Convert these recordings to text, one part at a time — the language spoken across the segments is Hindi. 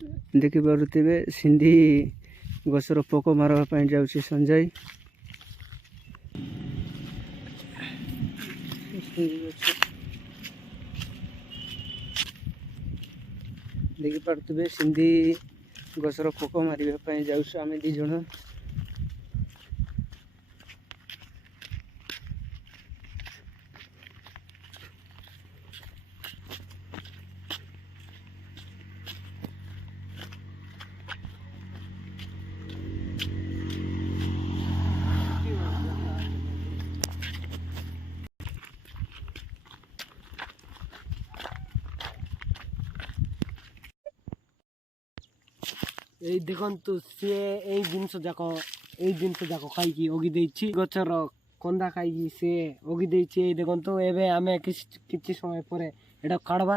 देखिपे सिंधी गछर पोक मारवाई जाऊँगी संजय। देखिपे सिंधी गछर पोक मारे जाऊँ आम दी जण। এই দেখন্তু ସିଏ ଏଇ ଜିନିଷ ଯାକ ଖାଇକି ଅଗି ଦେଇଛି। ଗଛର କନ୍ଦା ଖାଇକି ସିଏ ଅଗି ଦେଇଛି। ଏଇ ଦେଖନ୍ତୁ ଏବେ ଆମେ କିଛି ସମୟ ପରେ ଏଇଟା କାଢ଼ବା।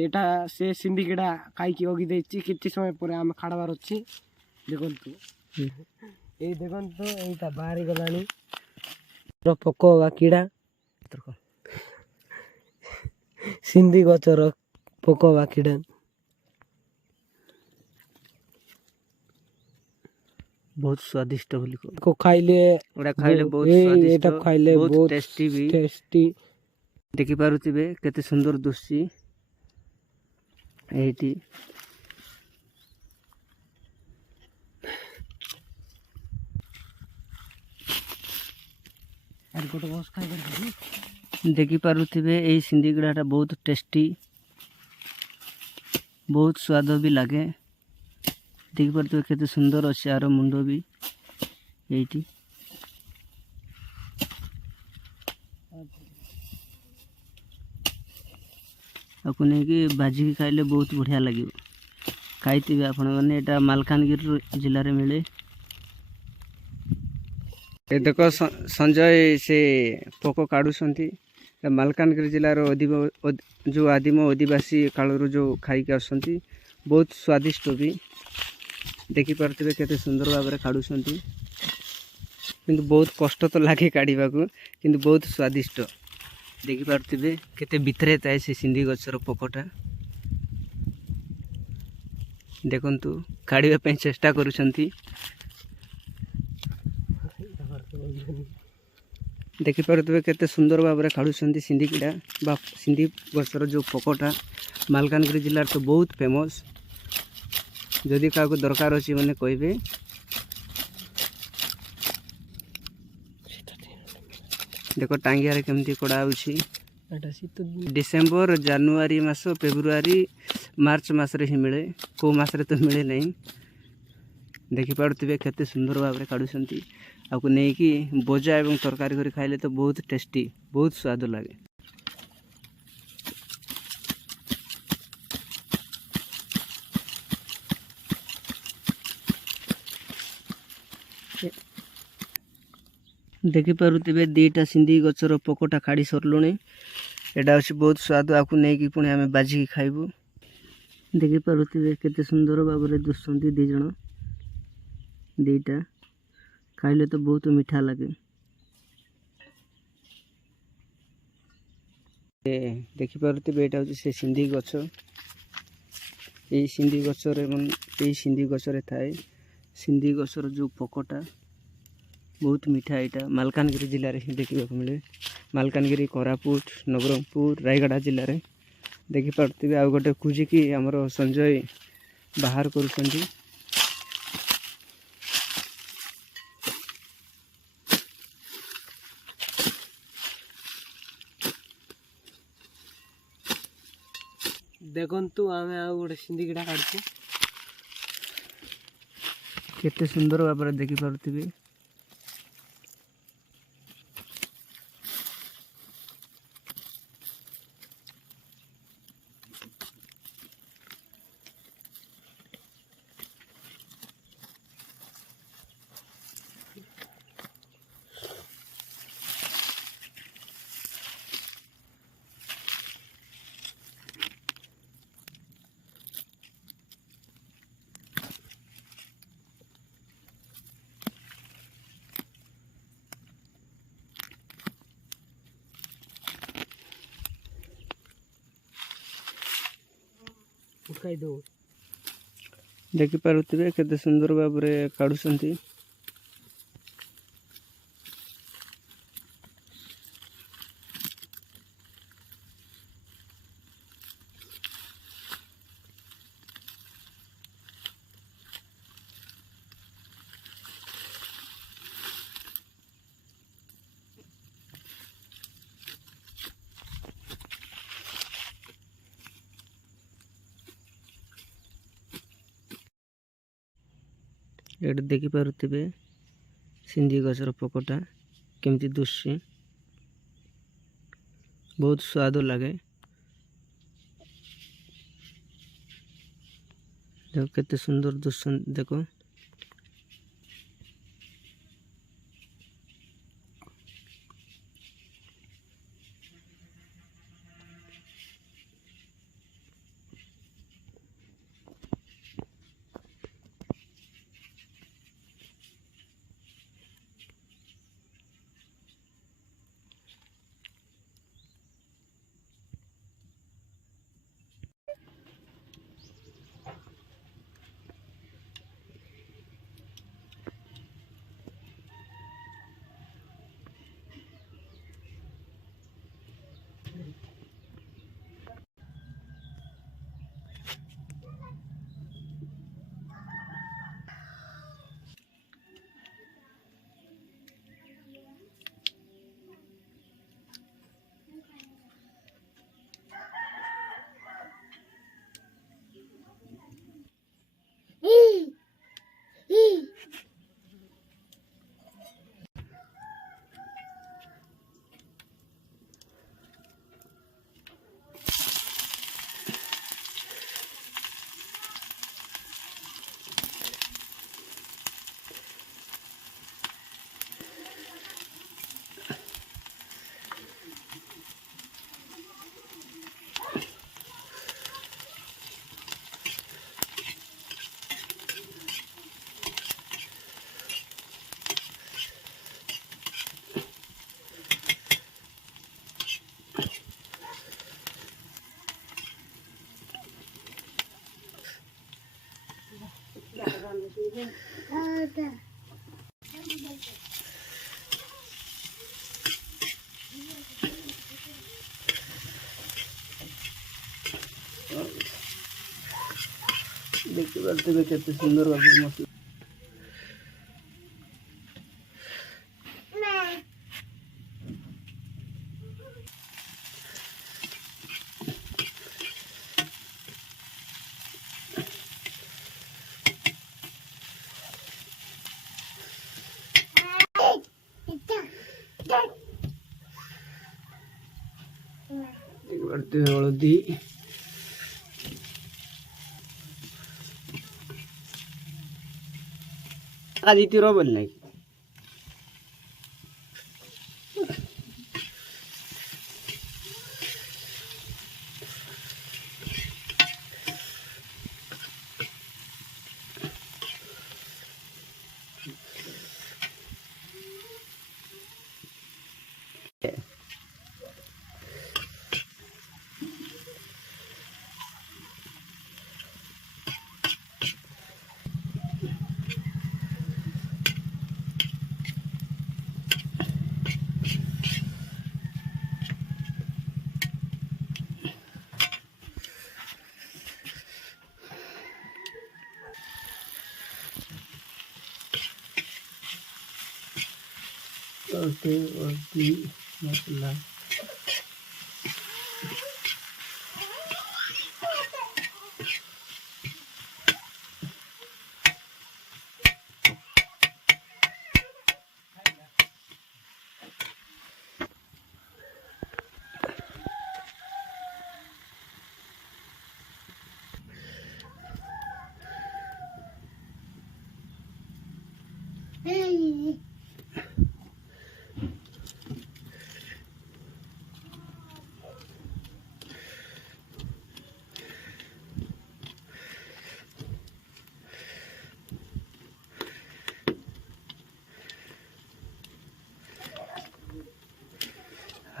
ଏଇଟା ସେ ସିନ୍ଧିକିଟା ଖାଇକି ଅଗି ଦେଇଛି। କିଛି ସମୟ ପରେ ଆମେ କାଢ଼ବାର ଅଛି। ଦେଖନ୍ତୁ ଏଇ ଦେଖନ୍ତୁ ଏଇଟା ବାହାରି ଗଲାଣି ପୋକ ବା କିଡ଼ା। ସିନ୍ଧି ଗଛର ପୋକ ବା କିଡ଼ା बहुत स्वादिष्ट को खाइले बहुत स्वादिष्ट खाइले बहुत टेस्टी भी टेस्टी। देखि पारुथिबे केते सुंदर दुसी एठी। देखि पारुथिबे एई सिंधी गड़ाटा बहुत टेस्टी बहुत स्वाद भी लगे। देखि पारुथिबे केते सुंदर अछि आरो मुंडो भी एठी। आपको नहीं कि भाजी खाइले बहुत बढ़िया लगे। खाई आपण मैंने एटा मालकानगिरी जिले में मिले। ये देखो संजय से पोक काढ़ुंट मालकानगिरी जिलार जो आदिम आदिवासी कालू जो खाई आसुँच बहुत स्वादिष्ट भी। देखिपे केते सुंदर भाव में काढ़ुंट किंतु बहुत कष्ट तो लगे काढ़ा को किंतु बहुत स्वादिष्ट। देखिपे केते भितरे थाए से सिंधी गछर पोकटा। देखंतु काढ़ा चेष्टा करुछंती। देखिपे केते सुंदर भाव में काढ़ुंट सिंधी कीड़ा बा सिंधी गछर जो पोकटा मालकानगिरी जिलार तो बहुत फेमस। जदि क्या दरकार अच्छी मैंने कहे। देख टांगिया केमती कड़ा डिसेम्बर जानुआरी मास फेब्रुआरी मार्च मासरे ही मिले को मासरे तो मिले नहीं। देखिपे केते सुंदर भाव में काढ़ुंट आपको नहीं कि बजा एवं तरकारी कर खाइले तो बहुत टेस्टी बहुत स्वाद लगे। देखिपे दीटा सिंधी गछर पोकटा काढ़ी सरलुणी। एटा अच्छी बहुत स्वाद आपको नहीं कि पुणी आम बाजिकी खाइबू। देखिपे केते सुंदर भाव में दुसंत दीज दीटा खाइले तो बहुत मीठा लगे। देखिपे यहाँ हूँ से सिंधी गछ। ये सिंधी गछरे ये सिंधी गछरे थाए सिंधी गछर जो पोकटा बहुत मीठा। यहाँ मालकानगिरी जिले में देखा मिले। मालकानगिरी कोरापुट नवरंगपुर रायगढ़ जिले में देखिपे आउ गोटे कुजिकी आमर संजय बाहर करुँच। देखंतु आमे आ गोटे सिंधी कीड़ा काढछु। केते सुंदर भाव में देखिपे। उठाई दो। ଦେଖିପାରୁଥିବେ କେତେ ସୁନ୍ଦର ଭାବରେ କାଢୁଛନ୍ତି। ଏଠି ଦେଖିପାରୁଥିବେ ସିନ୍ଧି ଗଛର ପୋକଟା କେମିତି ଦୁଶୁଛି, ବହୁତ ସ୍ୱାଦ ଲାଗେ। ଦେଖ କେତେ ସୁନ୍ଦର ଦୁଶୁଛନ୍ତି ଦେଖ। ଦେଖିପାରୁଥିବେ କେତେ ସୁନ୍ଦର ଭାବରେ ମସଲା ଦେଖିପାରୁଥିବେ ହଳଦୀ ଆଜି ତୀର ବୋଲି ନାଇଁ हल्दी मसला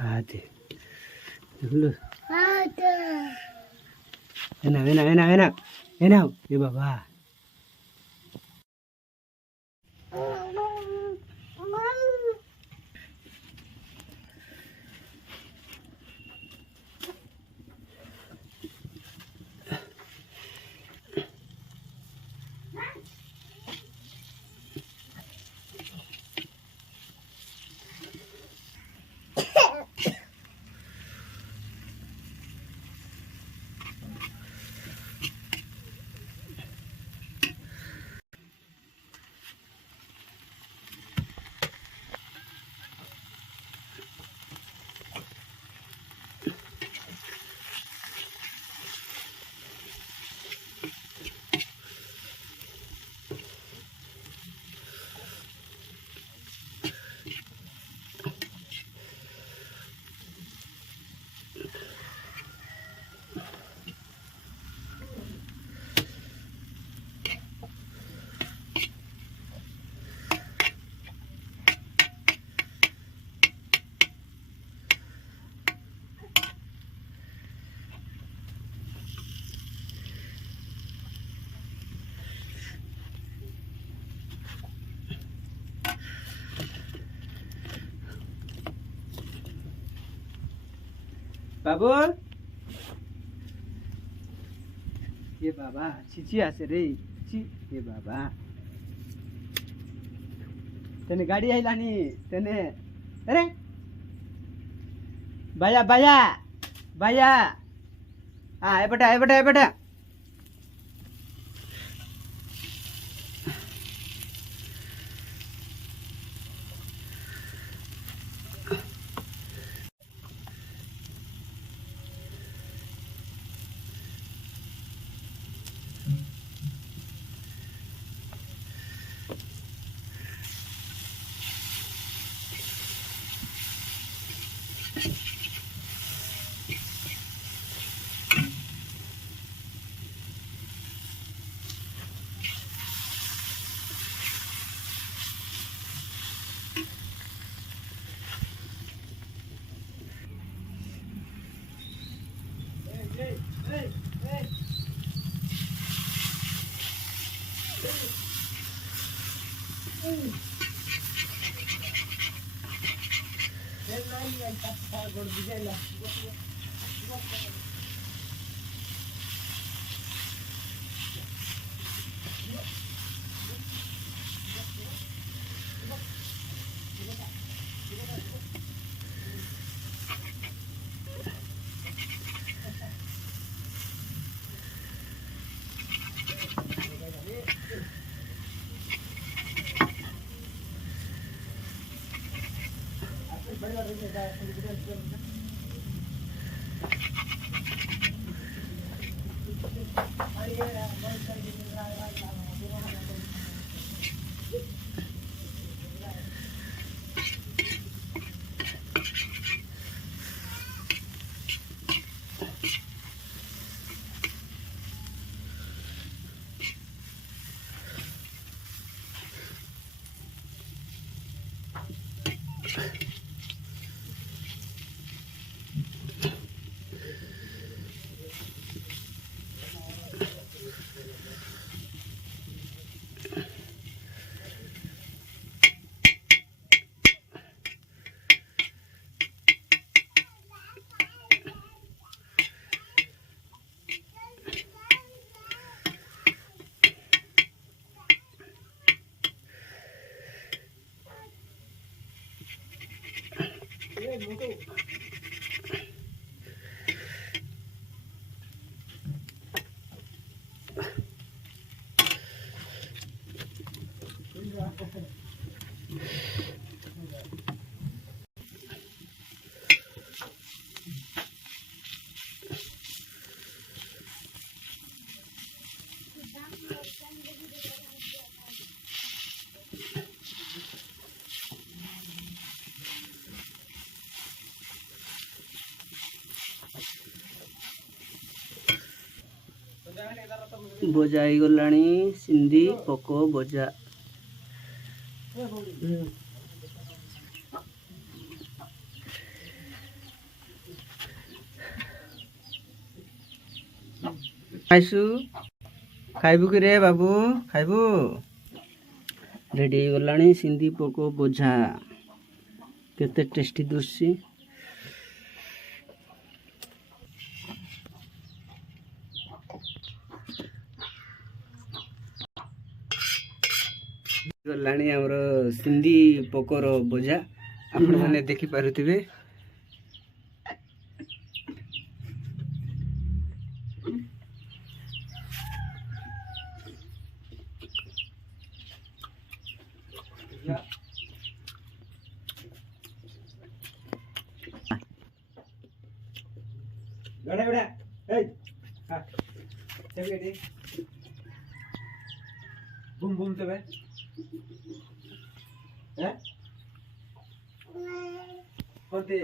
Hadi. Dulu. Ada. Enak. Ya baba. बाबू ये बाबा छिची आसे रे छि ये बाबा तेने गाडी आइलानी तेने अरे बाया बाया बाया ए बेटा बजा गलानी सिंधी पको बजा खाइसु खाइबु कि रे बाबू खाइबु रेडी हो गलानी सिंधी पोको बोझा केते टेस्टी दुसी गलानी हमर सिंधी पोकोर बोझा आपण माने देखि पारुथिबे। गड़ा बड़ा ए हां चल गए बूम बूम तबे हैं कोते